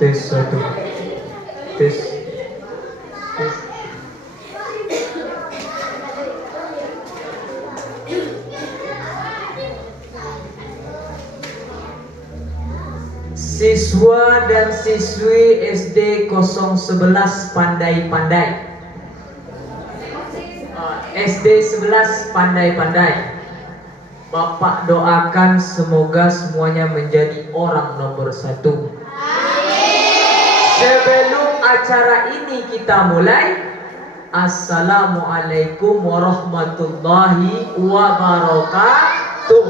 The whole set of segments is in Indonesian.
tes satu tes tes. Siswa dan siswi SD 011 pandai-pandai. SD 11 pandai-pandai. Bapak doakan semoga semuanya menjadi orang nomor 1. Sebelum acara ini kita mulai, Assalamualaikum warahmatullahi wabarakatuh.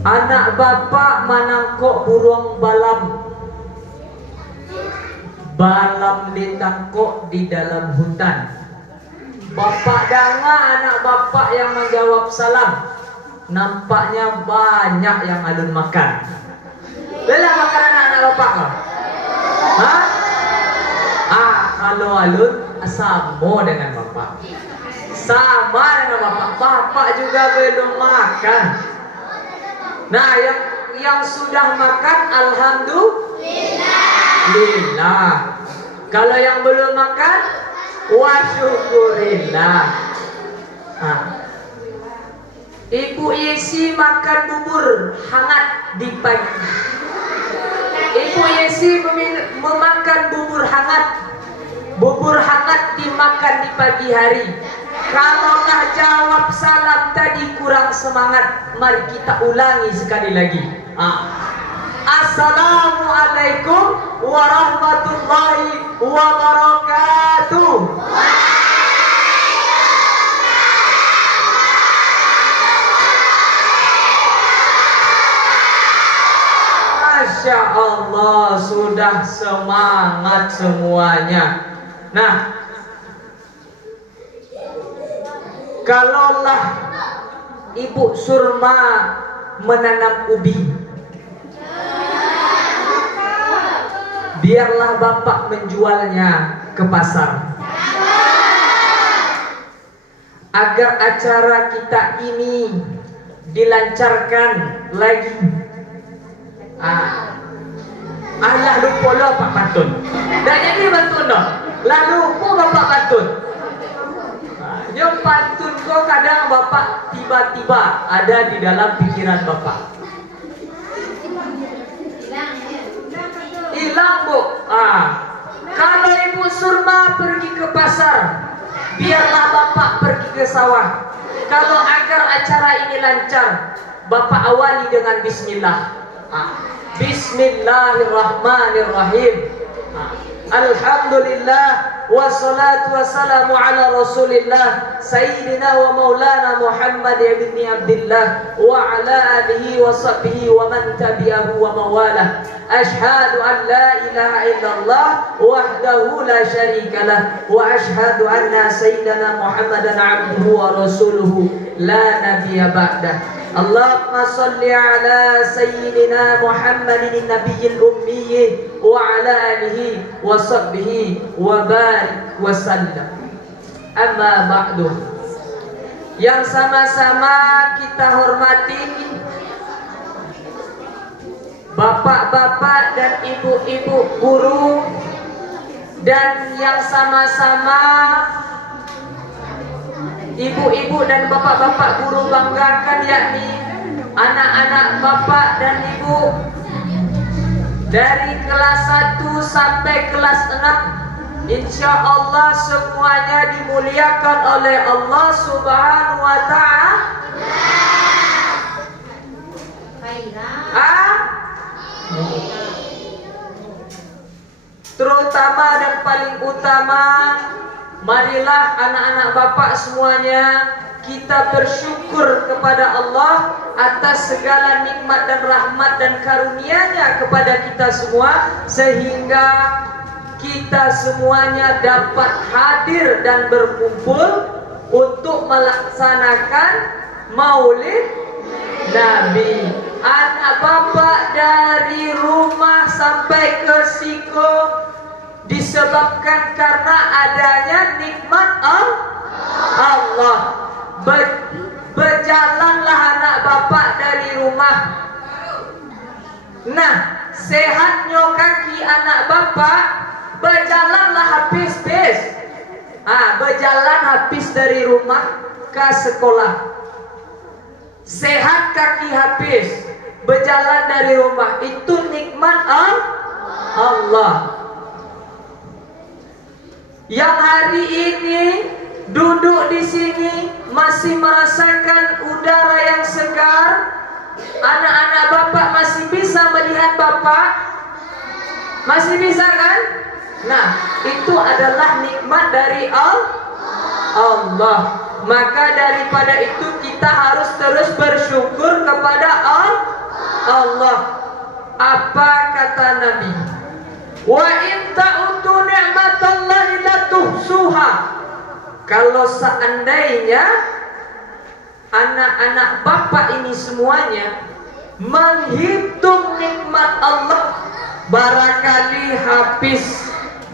Anak bapak manangkok burung balam. Balam ditangkok di dalam hutan. Bapak danga anak bapak yang menjawab salam. Nampaknya banyak yang alun makan. Bela makan anak bapak kah? Hah? Kalau alun sama dengan bapak. Sama dengan bapak. Bapak juga belum makan. Nah, yang sudah makan alhamdulillah. Kalau yang belum makan, wa syukurillah. Ibu Yesi makan bubur hangat di pagi. Ibu Yesi memakan bubur hangat. Bubur hangat dimakan di pagi hari. Kalaulah jawab salam tadi kurang semangat, mari kita ulangi sekali lagi. Assalamualaikum warahmatullahi wabarakatuh. Masya Allah, sudah semangat semuanya. Nah, kalaulah Ibu Surma menanam ubi, biarlah Bapak menjualnya ke pasar. Agar acara kita ini dilancarkan lagi. Lah lupa lo Pak Pantun. Dan jadi Pantun dong. Lalu lupa Bapak Pantun. Yang pantun kok kadang Bapak tiba-tiba ada di dalam pikiran Bapak. Hilang Bu. Kalau Ibu Surma pergi ke pasar, biarlah Bapak pergi ke sawah. Kalau agar acara ini lancar, Bapak awali dengan Bismillah. Bismillahirrahmanirrahim. Alhamdulillah wassalatu wassalamu ala rasulillah Sayyidina wa maulana Muhammad ibn Abdillah wa ala alihi wa sahbihi wa man tabi'ahu wa mawalah. Ashhadu an la ilaha illallah wahdahu la syarika lah wa ashhadu anna sayyidana Muhammadan abduhu wa rasuluhu la nabiyya ba'dah. Allahumma salli ala sayyidina Muhammadin nabiyil ummi wa ala alihi wa sahbihi wa barik wa sallam. Amma ba'du. Yang sama-sama kita hormati bapak-bapak dan ibu-ibu guru, dan yang sama-sama ibu-ibu dan bapak-bapak guru banggakan, yakni anak-anak bapak dan ibu dari kelas 1 sampai kelas 6. Insya Allah semuanya dimuliakan oleh Allah Subhanahu wa Ta'ala. Terutama dan paling utama, marilah anak-anak bapak semuanya kita bersyukur kepada Allah atas segala nikmat dan rahmat dan karunia-Nya kepada kita semua, sehingga kita semuanya dapat hadir dan berkumpul untuk melaksanakan Maulid Nabi. Anak bapak dari rumah sampai ke Siko, disebabkan karena adanya nikmat Allah. Berjalanlah anak bapak dari rumah. Nah, sehatnya kaki anak bapak, berjalanlah habis. Berjalan habis dari rumah ke sekolah. Sehat kaki habis, berjalan dari rumah, itu nikmat Allah. Yang hari ini duduk di sini masih merasakan udara yang segar, anak-anak bapak masih bisa melihat bapak, masih bisa kan? Nah, itu adalah nikmat dari Allah. Maka daripada itu kita harus terus bersyukur kepada Allah. Apa kata Nabi? Wa in ta'udu ni'matallahi la tuhsuha. Kalau seandainya anak-anak bapak ini semuanya menghitung nikmat Allah, barangkali habis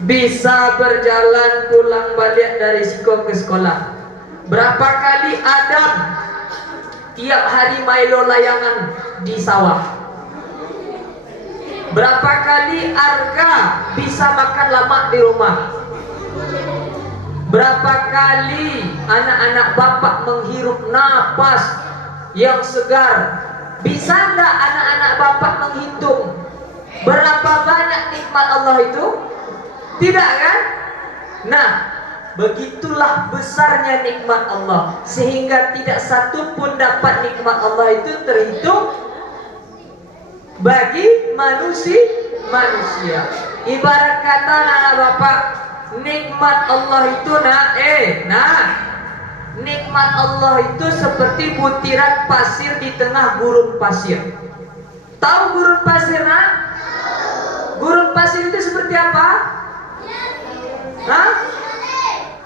bisa berjalan pulang balik dari sekolah ke sekolah. Berapa kali Adam tiap hari Milo layangan di sawah? Berapa kali Arka bisa makan lama di rumah? Berapa kali anak-anak bapak menghirup napas yang segar? Bisa enggak anak-anak bapak menghitung berapa banyak nikmat Allah itu? Tidak kan? Nah, begitulah besarnya nikmat Allah, sehingga tidak satu pun dapat nikmat Allah itu terhitung bagi manusia. Ibarat kata anak bapak, nikmat Allah itu nikmat Allah itu seperti butiran pasir di tengah gurun pasir. Tahu gurun pasir, nak? Gurun pasir itu seperti apa?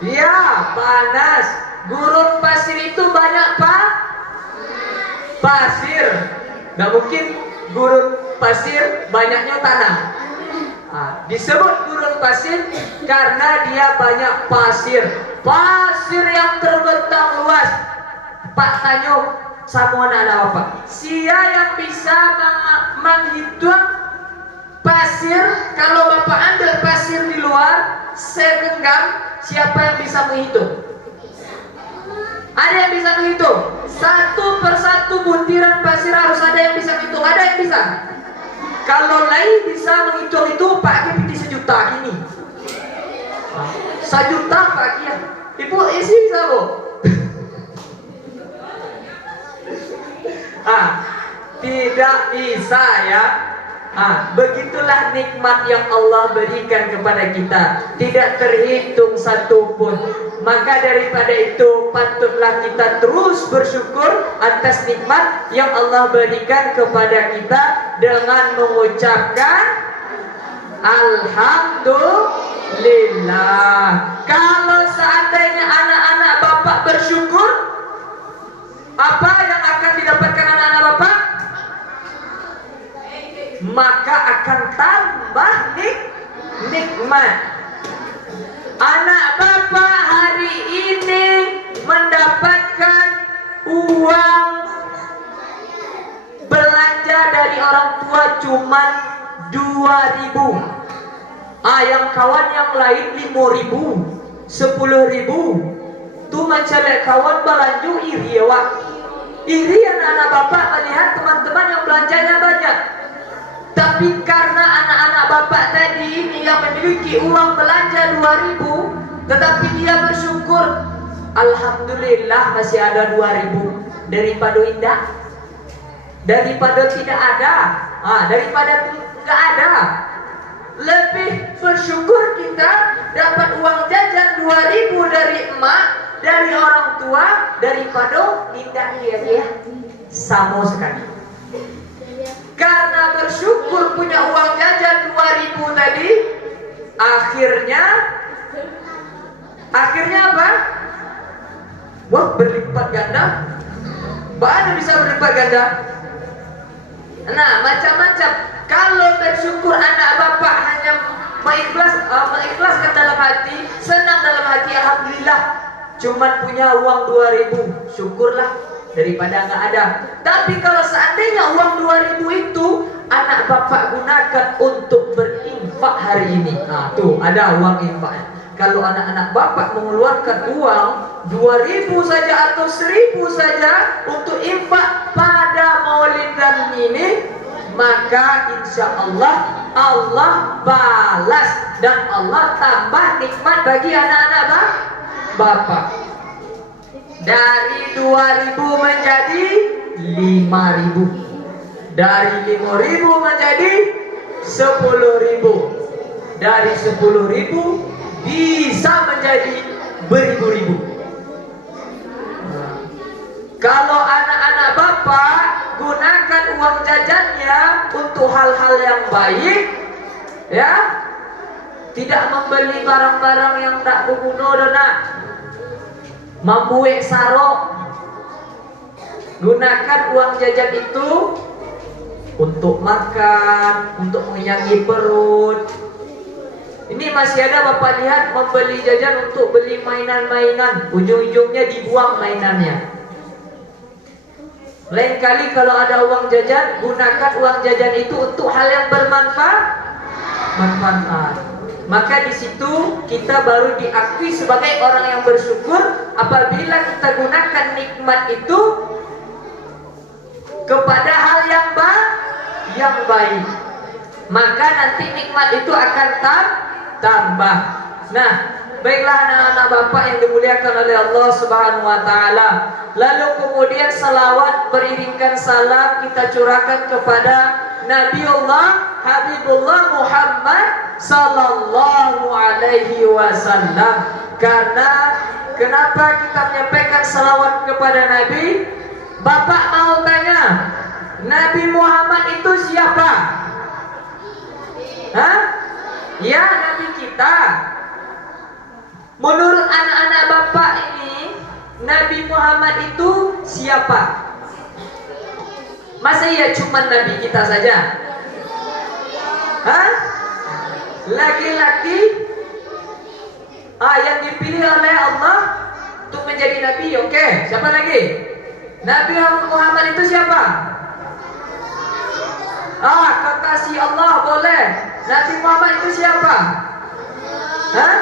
Ya, panas. Gurun pasir itu banyak pasir. Gak mungkin gurun pasir banyaknya tanah. Disebut gurun pasir karena dia banyak pasir. Pasir yang terbentang luas. Pak Tanyo sama anak-anak bapak, siapa yang bisa menghitung pasir? Kalau bapak ambil pasir di luar, segenggam, siapa yang bisa menghitung? Ada yang bisa menghitung? Satu persatu butiran pasir harus ada yang bisa menghitung. Ada yang bisa? Kalau lain bisa menghitung itu Pak Kipiti sejuta ini. Sejuta Pak Kia. Ibu isi bisa bu? Tidak bisa ya. Begitulah nikmat yang Allah berikan kepada kita, tidak terhitung satupun. Maka daripada itu patutlah kita terus bersyukur atas nikmat yang Allah berikan kepada kita dengan mengucapkan Alhamdulillah. Kalau seandainya anak-anak bapak bersyukur, apa yang akan didapatkan anak-anak bapak? Maka akan tambah nikmat. Anak bapak hari ini mendapatkan uang belanja dari orang tua cuma 2.000. Yang kawan yang lain 5.000, 10.000. Tuh macam kawan belanja iri ya. Iri anak-anak bapak melihat teman-teman yang belanjanya banyak. Tapi karena anak-anak bapak tadi ini yang memiliki uang belanja 2.000, tetapi dia bersyukur, Alhamdulillah masih ada 2.000, daripada indah, daripada tidak ada, daripada tidak ada. Lebih bersyukur kita dapat uang jajan 2.000 dari emak, dari orang tua, daripada tidak dia sama sekali. Karena bersyukur punya uang jajan 2.000 tadi, akhirnya apa? Wah, berlipat ganda. Bagaimana bisa berlipat ganda? Nah, macam-macam. Kalau bersyukur anak bapak hanya mengikhlaskan dalam hati, senang dalam hati, alhamdulillah. Cuman punya uang 2.000, syukurlah daripada nggak ada. Tapi kalau seandainya uang 2.000 itu anak bapak gunakan untuk berinfak hari ini, nah tuh ada uang infak. Kalau anak-anak bapak mengeluarkan uang 2.000 saja atau 1.000 saja untuk infak pada Maulidan ini, maka insya Allah Allah balas dan Allah tambah nikmat bagi anak-anak bapak. Dari 2.000 menjadi 5.000, dari 5.000 menjadi 10.000, dari 10.000 bisa menjadi beribu-ribu. Kalau anak-anak bapak gunakan uang jajannya untuk hal-hal yang baik, ya, tidak membeli barang-barang yang tak berguna dona, membuat sarok. Gunakan uang jajan itu untuk makan, untuk menyenangi perut. Ini masih ada bapak lihat membeli jajan untuk beli mainan-mainan, ujung-ujungnya dibuang mainannya. Lain kali kalau ada uang jajan, gunakan uang jajan itu untuk hal yang bermanfaat. Maka di situ kita baru diakui sebagai orang yang bersyukur apabila kita gunakan nikmat itu kepada hal yang baik. Maka nanti nikmat itu akan tambah. Nah, baiklah anak-anak bapak yang dimuliakan oleh Allah Subhanahu wa taala. Lalu kemudian salawat beriringkan salam kita curahkan kepada Nabiullah Habibullah Muhammad sallallahu alaihi wasallam. Karena kenapa kita menyampaikan salawat kepada Nabi? Bapak mau tanya, Nabi Muhammad itu siapa? Hah? Ya, Nabi kita. Menurut anak-anak bapak ini, Nabi Muhammad itu siapa? Masa ya cuma Nabi kita saja? Hah? Laki-laki yang dipilih oleh Allah untuk menjadi Nabi, oke. Siapa lagi? Nabi Muhammad itu siapa? Kekasih Allah, boleh. Nabi Muhammad itu siapa? Hah?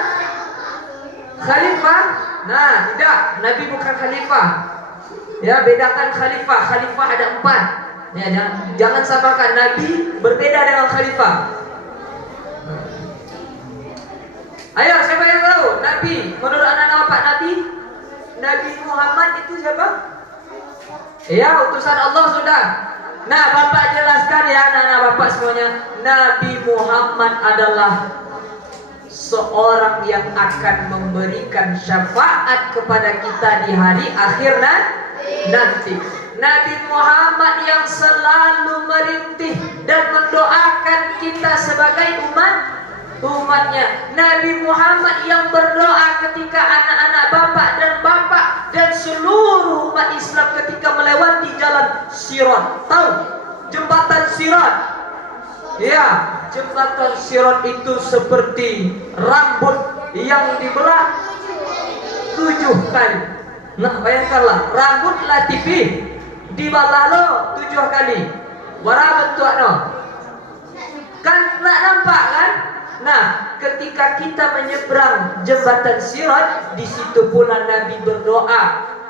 Khalifah? Nah, tidak. Nabi bukan khalifah. Ya, bedakan khalifah. Khalifah ada 4. Ya, jangan samakan. Nabi berbeda dengan khalifah. Ayo, siapa yang tahu? Nabi. Menurut anak-anak bapak, Nabi Muhammad itu siapa? Ya, utusan Allah sudah. Nah, bapak jelaskan ya anak-anak bapak semuanya. Nabi Muhammad adalah seorang yang akan memberikan syafaat kepada kita di hari akhir nanti. Nabi Muhammad yang selalu merintih dan mendoakan kita sebagai umatnya. Nabi Muhammad yang berdoa ketika anak-anak bapak dan seluruh umat Islam ketika melewati jalan Sirat. Tahu jembatan Sirat? Ya, jembatan Sirat itu seperti rambut yang dibelah 7 kali. Nah, bayangkanlah rambut latifi dibelah lo 7 kali. Warna bentuk no. Kan tak nampak kan? Nah, ketika kita menyeberang jembatan Sirat, di situ pula Nabi berdoa,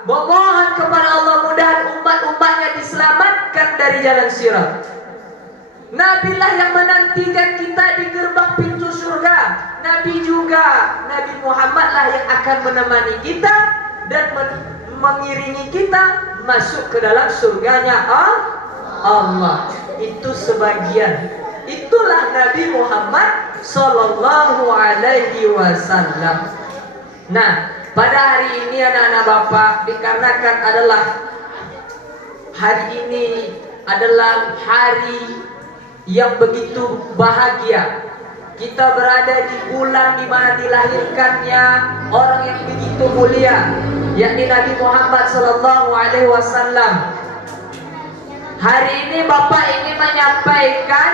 memohon kepada Allah mudahan umat-umatnya diselamatkan dari jalan Sirat. Nabi lah yang menantikan kita di gerbang pintu surga. Nabi Muhammad lah yang akan menemani kita dan mengiringi kita masuk ke dalam surganya Allah. Itu sebagian. Itulah Nabi Muhammad sallallahu alaihi wasallam. Nah, pada hari ini anak-anak bapak, dikarenakan hari ini adalah hari yang begitu bahagia. Kita berada di bulan di mana dilahirkannya orang yang begitu mulia, yakni Nabi Muhammad sallallahu alaihi wasallam. Hari ini bapak ingin menyampaikan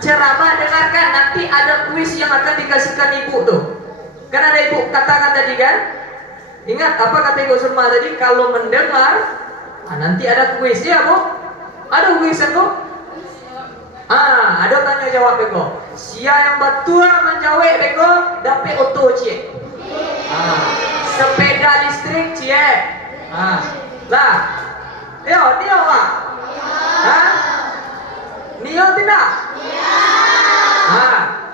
ceramah dengarkan, nanti ada kuis yang akan dikasihkan ibu tuh. Kan ada ibu katakan tadi kan? Ingat apa kata ibu Surma tadi? Kalau mendengar, nanti ada kuis ya bu? Ada kuis bu? Ada tanya jawab beko. Sia yang batua menjawab beko dapat oto cie. Sepeda listrik cie. Lah, yo dia pak. Nio tidak?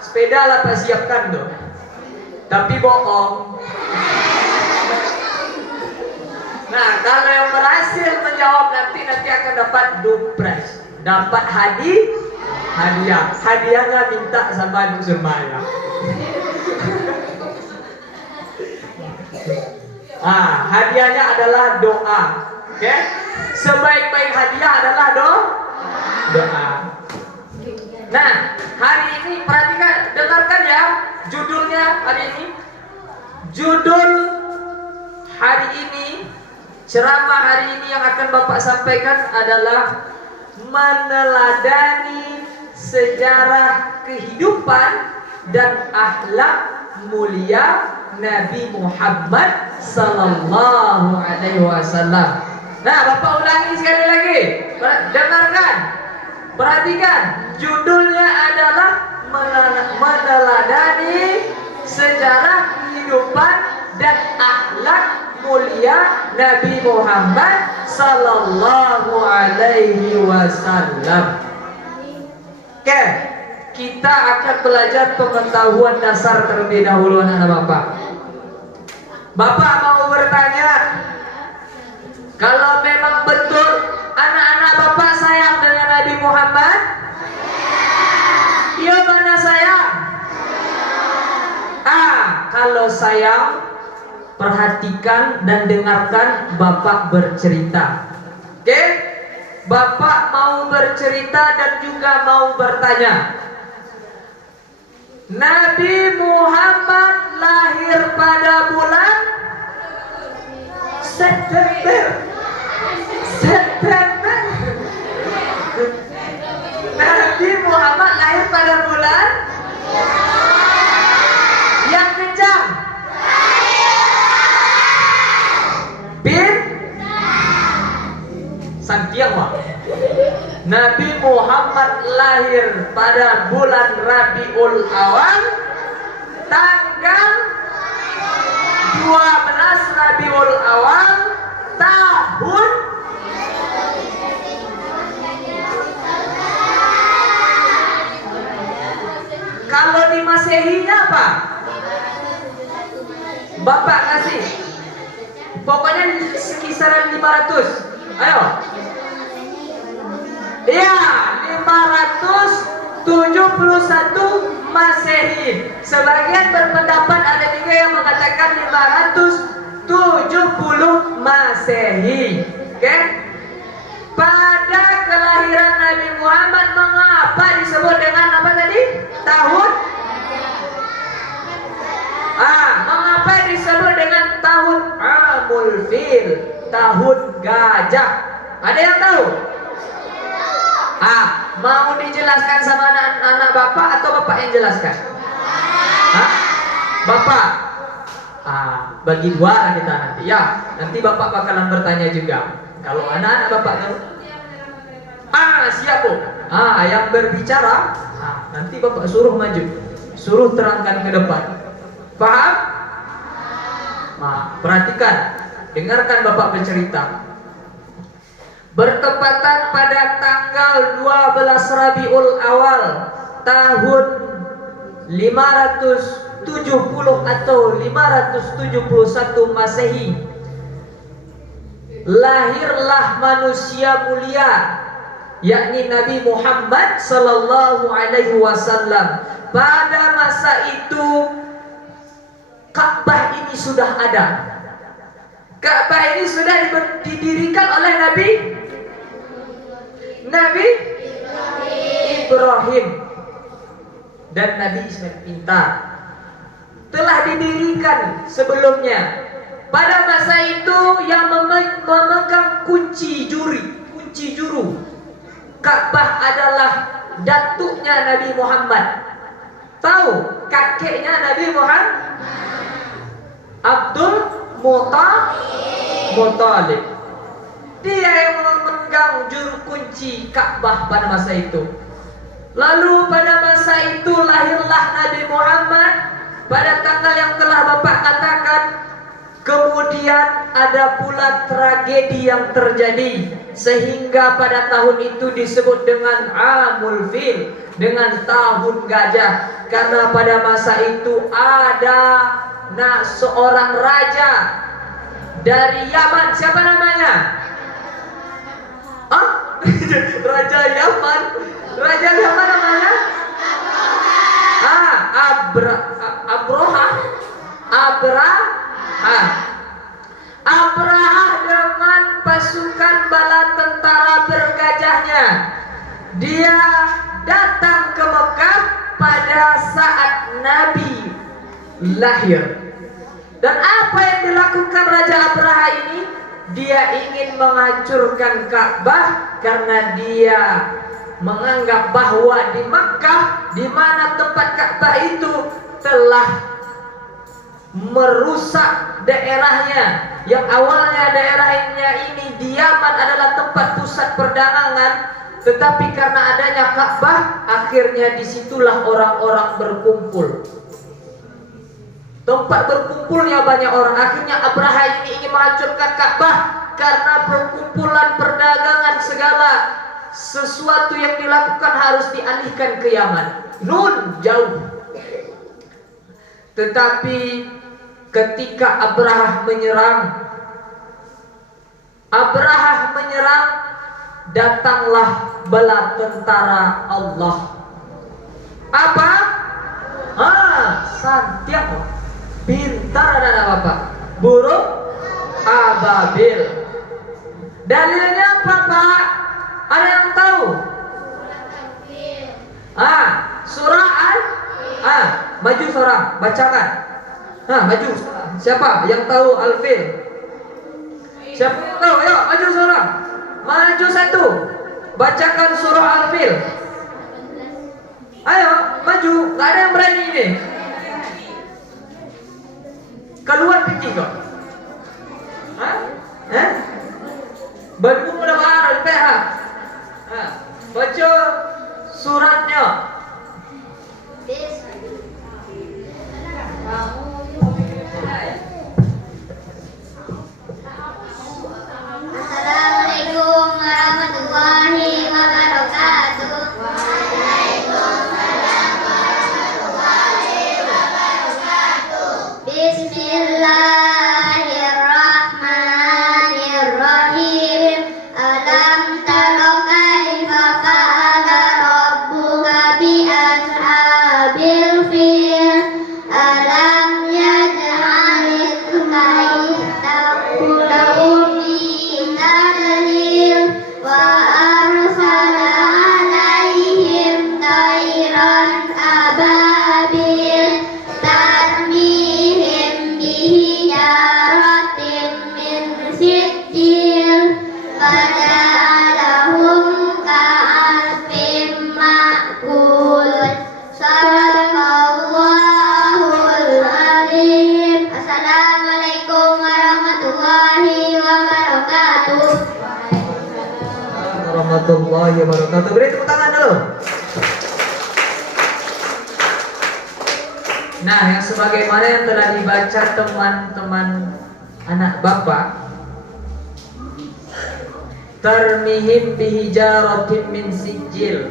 Sepeda lah pak siapkan tuh. Tapi bohong. Nah, kalau yang berhasil menjawab nanti akan dapat dupres, dapat hadiah. Hadiahnya minta sama Ibu Surmaya. Hadiahnya adalah doa. Oke? Sebaik-baik hadiah adalah doa. Nah, hari ini perhatikan, dengarkan ya judulnya hari ini. Judul hari ini, ceramah hari ini yang akan Bapak sampaikan adalah meneladani sejarah kehidupan dan akhlak mulia Nabi Muhammad sallallahu alaihi wasallam. Nah, Bapak ulangi sekali lagi. Dengarkan. Perhatikan, judulnya adalah meneladani sejarah kehidupan dan akhlak mulia Nabi Muhammad sallallahu alaihi wasallam. Oke, kita akan belajar pengetahuan dasar terlebih dahulu anak Bapak. Bapak mau bertanya, kalau memang betul anak-anak Bapak sayang dengan Nabi Muhammad? Iya, mana sayang? Kalau sayang, perhatikan dan dengarkan Bapak bercerita. Oke? Bapak mau bercerita dan juga mau bertanya. Nabi Muhammad lahir pada bulan September. Nabi Muhammad lahir pada bulan yang kencang. Santiago. Nabi Muhammad lahir pada bulan Rabiul Awal tanggal 12 Rabiul Awal tahun kalau di Masehinya apa? Bapak kasih. Pokoknya kisaran 500. Ayo. Iya, 571 Masehi. Sebagian berpendapat ada juga yang mengatakan 570 Masehi. Oke? Pada kelahiran Nabi Muhammad, mengapa disebut dengan apa tadi? Tahun? Mengapa disebut dengan tahun Amul Fil? Tahun gajah. Ada yang tahu? Mau dijelaskan sama anak-anak Bapak atau Bapak yang jelaskan? Bapak. Bagi dua kita nanti. Ya, nanti Bapak bakalan bertanya juga. Kalau anak-anak Bapak tahu? Siap Bu. Yang berbicara, nanti Bapak suruh maju. Suruh terangkan ke depan. Paham? Perhatikan. Dengarkan Bapak bercerita. Bertepatan pada tanggal 12 Rabiul Awal tahun 570 atau 571 Masehi, lahirlah manusia mulia, yakni Nabi Muhammad sallallahu alaihi wasallam. Pada masa itu Ka'bah ini sudah ada. Ka'bah ini sudah didirikan oleh Nabi Ibrahim dan Nabi Ismail pintar. Telah didirikan sebelumnya. Pada masa itu yang memegang kunci juru Ka'bah adalah datuknya Nabi Muhammad. Tahu kakeknya Nabi Muhammad? Abdul Muttalib. Dia yang memegang juru kunci Ka'bah pada masa itu. Lalu pada masa itu lahirlah Nabi Muhammad pada tanggal yang telah Bapak katakan. Kemudian ada pula tragedi yang terjadi sehingga pada tahun itu disebut dengan Amul Fil, dengan tahun gajah, karena pada masa itu ada seorang raja dari Yaman. Siapa namanya? Raja Yaman. Raja Yaman namanya? Abraha dengan pasukan bala tentara bergajahnya. Dia datang ke Mekah pada saat Nabi lahir. Dan apa yang dilakukan Raja Abraha ini? Dia ingin menghancurkan Ka'bah karena dia menganggap bahwa di Makkah, di mana tempat Ka'bah itu, telah merusak daerahnya. Yang awalnya daerahnya ini di Yaman adalah tempat pusat perdagangan, tetapi karena adanya Ka'bah, akhirnya disitulah orang-orang berkumpul. Tempat berkumpulnya banyak orang. Akhirnya Abraha ini ingin menghancurkan Ka'bah karena perkumpulan perdagangan, segala sesuatu yang dilakukan harus dialihkan ke Yaman. Nun jauh. Tetapi ketika Abraha menyerang, datanglah bala tentara Allah. Apa? Santiago. Pintar anak Bapak. Burung ababil. Dalilnya apa Pak? Ada yang tahu? Surah maju seorang, bacakan. Maju. Siapa yang tahu Al-Fil? Siapa yang tahu? Ayo, maju seorang. Maju satu. Bacakan surah Al-Fil. Ayo, maju. Gak ada yang berani ini. Keluar pinggir kok. Baru udah marah di PH. Baca suratnya. Assalamualaikum warahmatullahi wabarakatuh. Waalaikumsalam warahmatullahi wabarakatuh. Bismillahirrahmanirrahim. Alam tara kaifa fa'ala rabbuka bi ashabil fil. Alam yaj'alil kaida kullahu fi tadlil wa arsala alaihim tayran ababil tarmihim bihijaratin min sijil faja'alahum ka'asfin ma'kul. Sadaqallahul alim. Assalamualaikum warahmatullahi wabarakatuh. Warahmatullahi wabarakatuh. Beri tepuk tangan dulu. Nah, yang sebagaimana yang telah dibaca teman-teman anak Bapak, tarmihim bihijaratin min sijil.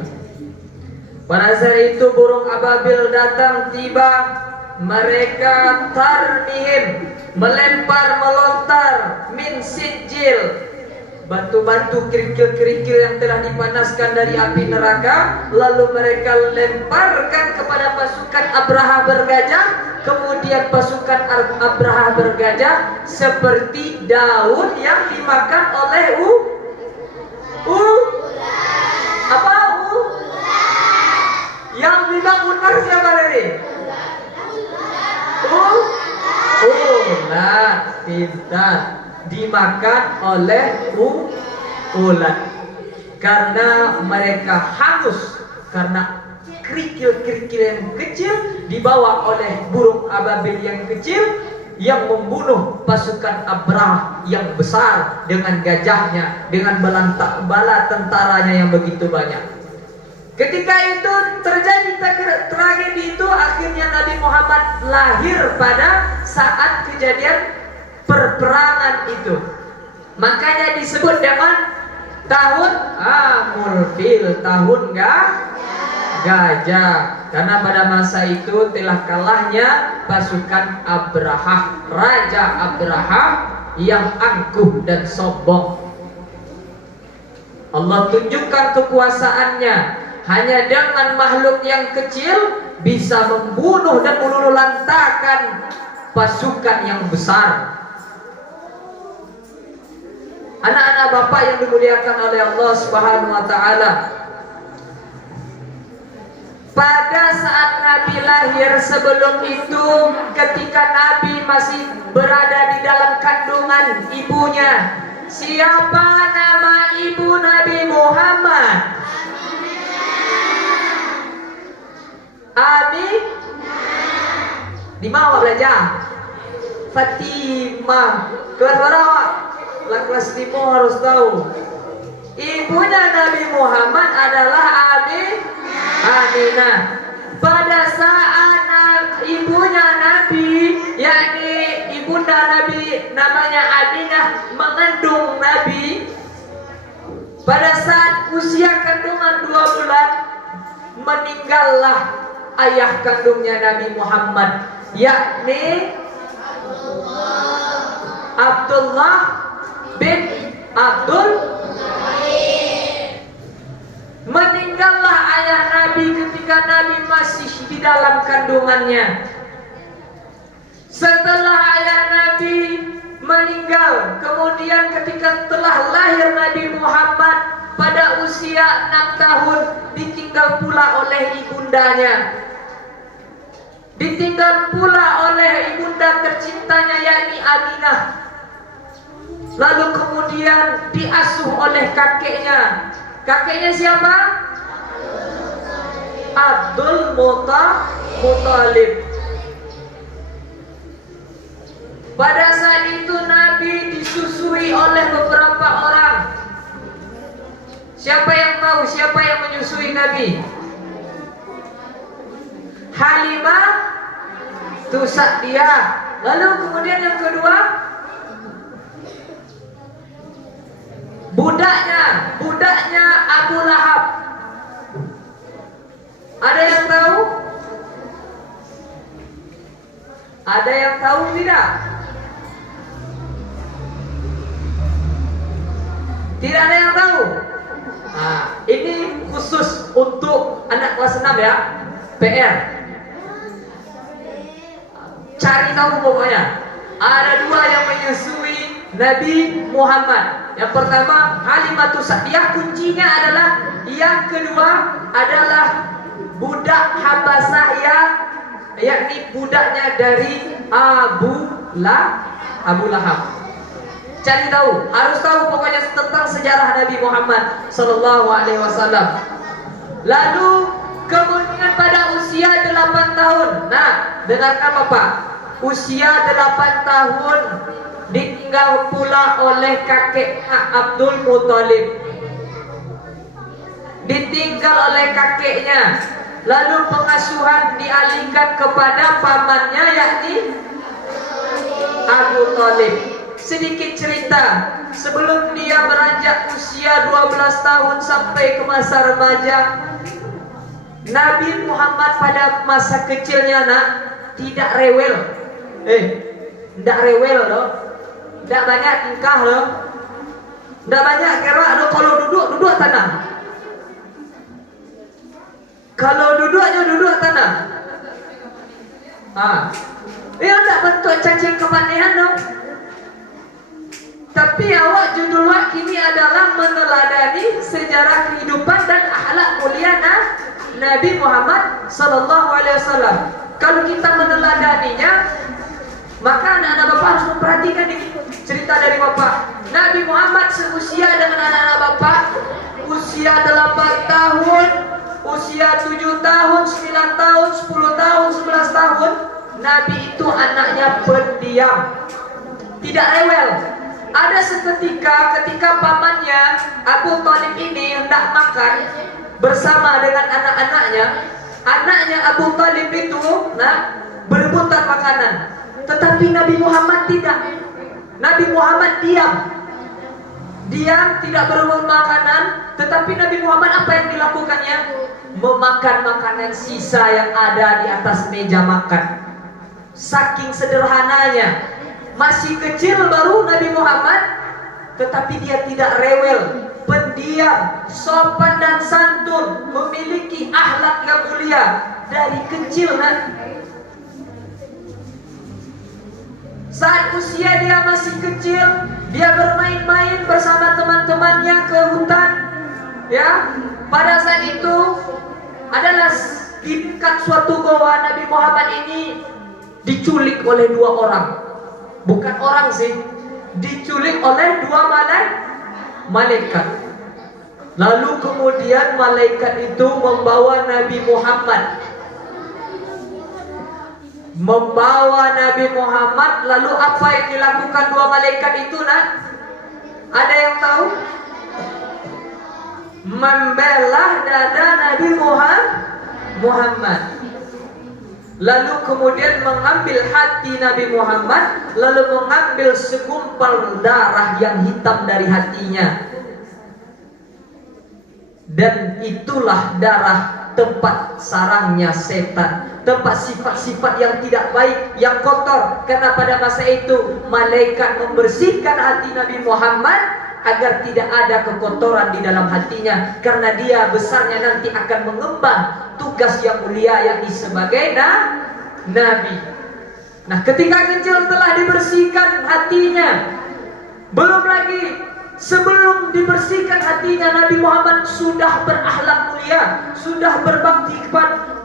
Pada saat itu burung ababil datang tiba, mereka tarmihim, melontar min sijil, batu-batu kerikil-kerikil yang telah dipanaskan dari api neraka, lalu mereka lemparkan kepada pasukan Abraha bergajah. Kemudian pasukan Abraha bergajah seperti daun yang dimakan oleh yang bilang ular siapa tadi? Ular. Pintar. Dimakan oleh ulat karena mereka hangus karena kerikil-kerikil yang kecil dibawa oleh burung ababil yang kecil yang membunuh pasukan Abrahah yang besar dengan gajahnya, dengan bala tentaranya yang begitu banyak. Ketika itu terjadi tragedi itu, akhirnya Nabi Muhammad lahir pada saat kejadian perperangan itu. Makanya disebut dengan tahun Amul Fil, tahun gajah. Karena pada masa itu telah kalahnya pasukan Abrahah, Raja Abrahah yang angkuh dan sombong. Allah tunjukkan kekuasaannya, hanya dengan makhluk yang kecil bisa membunuh dan meluluhlantakkan pasukan yang besar. Anak-anak Bapak yang dimuliakan oleh Allah Subhanahu wa taala, pada saat Nabi lahir, sebelum itu ketika Nabi masih berada di dalam kandungan ibunya, siapa nama ibu Nabi Muhammad? Di mana belajar? Fatimah. Kelas berapa? Kelas 5 harus tahu. Ibunya Nabi Muhammad adalah Aminah. Pada saat ibunya Nabi, yakni ibunda Nabi namanya Aminah, mengandung Nabi, pada saat usia kandungan 2 bulan, meninggallah ayah kandungnya Nabi Muhammad, yakni Abdullah bin Abdul. Meninggallah ayah Nabi ketika Nabi masih di dalam kandungannya. Setelah ayah Nabi meninggal, kemudian ketika telah lahir Nabi Muhammad pada usia 6 tahun, ditinggal pula oleh ibundanya. Ditinggal pula oleh ibunda tercintanya, yakni Aminah. Lalu kemudian diasuh oleh kakeknya. Kakeknya siapa? Abdul Muttalib. Pada saat itu Nabi disusui oleh beberapa orang. Siapa yang tahu siapa yang menyusui Nabi? Halimah Sa'diyah. Lalu kemudian yang kedua, budaknya Abu Lahab. Ada yang tahu? Ada yang tahu tidak? Tidak ada yang tahu. Nah, ini khusus untuk anak kelas 6 ya. PR. Cari tahu pokoknya. Ada 2 yang menyusui Nabi Muhammad. Yang pertama Halimah Sa'diyah, kuncinya adalah. Yang kedua adalah budak Habasah, yakni budaknya dari Abu Lahab. Cari tahu, harus tahu pokoknya tentang sejarah Nabi Muhammad sallallahu alaihi wasallam. Lalu kemudian pada usia 8 tahun. Nah, dengarkan Bapak. Usia 8 tahun ditinggal pula oleh kakeknya Abdul Muttalib. Ditinggal oleh kakeknya. Lalu pengasuhan dialihkan kepada pamannya, yakni Abu Thalib. Sedikit cerita, sebelum dia beranjak usia 12 tahun sampai ke masa remaja, Nabi Muhammad pada masa kecilnya tidak rewel. Tidak rewel loh. Tidak banyak tingkah loh. Tidak banyak gerak loh. Kalau duduk tanah. Kalau duduk tanah. Dia tidak bentuk cacing kepanihan loh. Tapi awak judul wak ini adalah meneladani sejarah kehidupan dan akhlak mulia Nabi Muhammad sallallahu alaihi wasallam. Kalau kita meneladaninya, maka anak-anak Bapak harus memperhatikan ini cerita dari Bapak. Nabi Muhammad seusia dengan anak-anak Bapak, usia 8 tahun usia 7 tahun, 9 tahun, 10 tahun, 11 tahun, Nabi itu anaknya pendiam, tidak rewel. Ada seketika ketika pamannya Abu Thalib ini hendak makan bersama dengan anak-anaknya, anaknya Abu Thalib itu berebutan makanan. Tetapi Nabi Muhammad tidak. Nabi Muhammad diam, tidak berebut makanan. Tetapi Nabi Muhammad apa yang dilakukannya? Memakan makanan sisa yang ada di atas meja makan. Saking sederhananya, masih kecil baru Nabi Muhammad, tetapi dia tidak rewel, pendiam, sopan dan santun, memiliki akhlak yang mulia dari kecil. Saat usia dia masih kecil, dia bermain-main bersama teman-temannya ke hutan. Ya, pada saat itu adalah di dekat suatu goa, Nabi Muhammad ini diculik oleh 2 orang. Bukan orang sih, diculik oleh 2 malaikat. Lalu kemudian malaikat itu membawa Nabi Muhammad. Lalu apa yang dilakukan 2 malaikat itu, Ada yang tahu? Membelah dada Nabi Muhammad. Lalu kemudian mengambil hati Nabi Muhammad, lalu mengambil segumpal darah yang hitam dari hatinya. Dan itulah darah tempat sarangnya setan, tempat sifat-sifat yang tidak baik, yang kotor. Karena pada masa itu malaikat membersihkan hati Nabi Muhammad agar tidak ada kekotoran di dalam hatinya, karena dia besarnya nanti akan mengemban tugas yang mulia, yakni sebagai nabi. Nah, ketika kecil telah dibersihkan hatinya, belum lagi sebelum dibersihkan hatinya, Nabi Muhammad sudah berakhlak mulia, sudah berbakti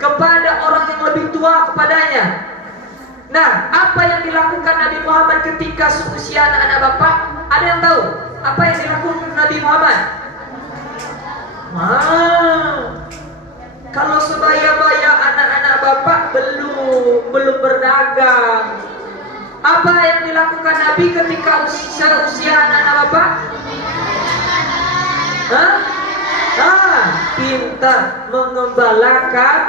kepada orang yang lebih tua kepadanya. Nah, apa yang dilakukan Nabi Muhammad ketika seusia anak-anak bapak? Ada yang tahu? Apa yang dilakukan Nabi Muhammad? Kalau sebaya-baya anak-anak bapak belum berdagang. Apa yang dilakukan Nabi ketika usia anak-anak bapak? Pintar mengembalakan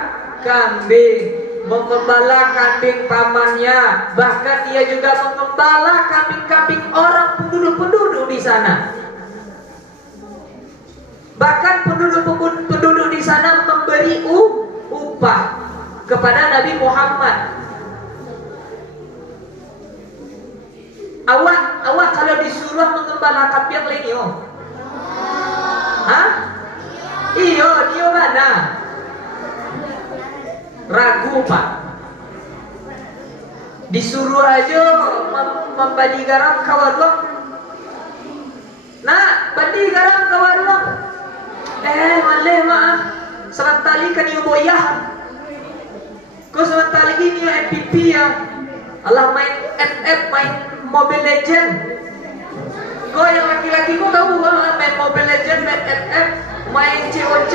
kambing, mengembala kambing pamannya. Bahkan dia juga mengembala kambing-kambing orang penduduk di sana. Bahkan penduduk di sana memberi upah kepada Nabi Muhammad. Awak kalau disuruh mengembala kambing lenyo, iyo dia mana? Ragu pak. Disuruh aja membagi garam kawarlok. Bagi garam kawarlok. Maleh maaf. Sementali kan iyo boyah. Kau sementali ini MPP ya. Allah main FF, main Mobile Legend. Kau yang laki-laki kau tahu main Mobile Legend, main FF, main COC.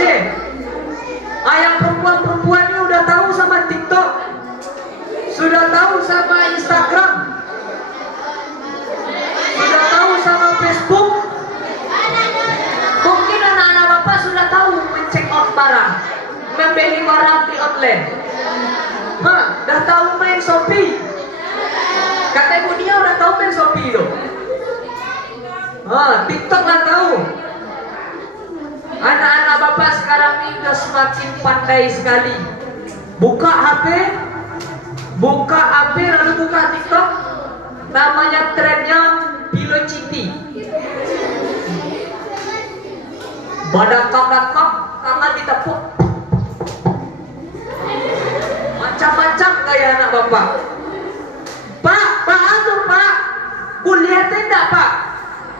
Yang perempuan-perempuan ini udah tahu sama TikTok, sudah tahu sama Instagram, sudah tahu sama Facebook. Mungkin anak-anak bapak sudah tahu mencek out barang, membeli barang di online. Dah tahu main Shopee. Kata ibu dia udah tahu main Shopee loh. TikTok lah tahu. Anak-anak bapak sekarang ini udah semakin pandai sekali. Buka HP lalu buka TikTok. Namanya trennya Pilociti. Badakak-dakak, tangan ditepuk. Macam-macam gaya anak bapak. Pak, kulihatnya enggak pak?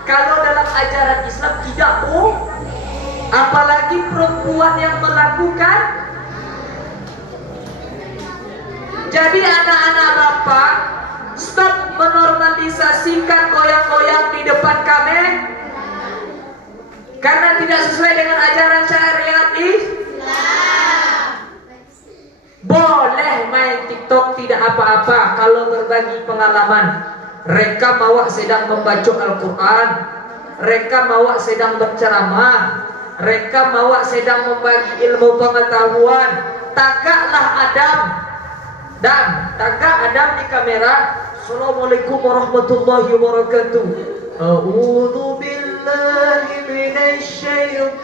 Kalau dalam ajaran Islam tidak apalagi perempuan yang melakukan. Jadi anak-anak bapak, stop menormalisasikan goyang-goyang di depan kami, karena tidak sesuai dengan ajaran syariat Islam. apa-apa kalau berbagi pengalaman. Reka mawak sedang membaca Al-Quran, reka mawak sedang berceramah, reka mawak sedang membagi ilmu pengetahuan. Tagaklah Adam dan tagak Adam di kamera. Assalamualaikum warahmatullahi wabarakatuh. A'udzu billahi minasy